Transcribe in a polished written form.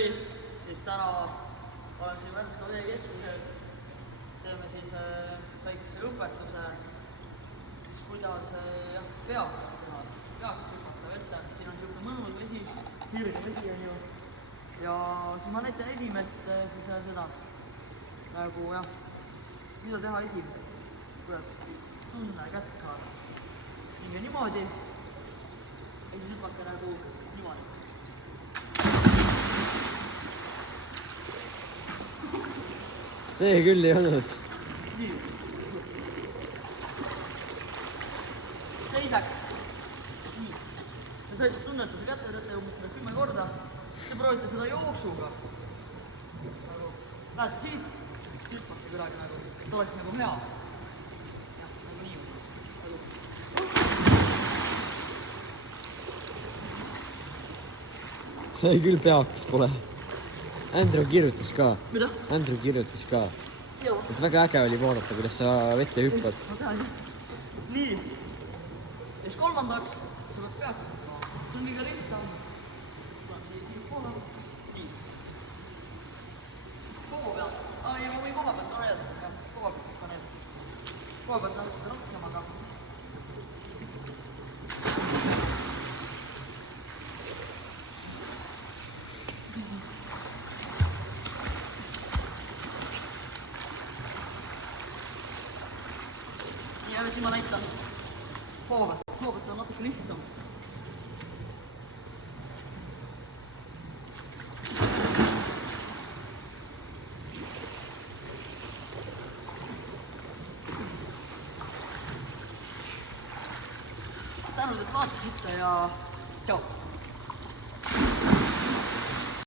tervist, siis täna olen siin Värska veekeskuses. Teeme siis väikse õpetuse, siis kuidas peakat teha. Peakat hüpata vette, siin on niisugune mõnus vesi, sirge vesi on ju. Ja siis ma näitan esimest siis seda, nagu mida teha esimene, kuidas tunne kätte saada. Minge niimoodi ja siis hüpake nagu niimoodi. See küll ei olnud. Nii. Teiseks. Nii. Te saite tunnetuse kätte, teete umbes seda 10 korda. Siis te proovite seda jooksuga. Näete siit, hüppate kuidagi nagu, et oleks nagu hea. Jah, nagu nii. See küll peakas pole. Andrew kirjutas ka. Mida? Andrew kirjutas ka. Joo. Et väga äge oli vaadata, kuidas sa vette hüppad. Ma tean, nii. Ja siis kolmandaks, sa pead peakat võtma. See on kõige lihtsam. Nii. Kogu pealt. Ai, ma võin koha pealt näidata. Koha pealt ikka näidata. Koha pealt natuke raskem, aga... Ja siis ma näitan hoovet. Hoovet on natuke lihtsam. Tänud, et vaatasite ja tšau!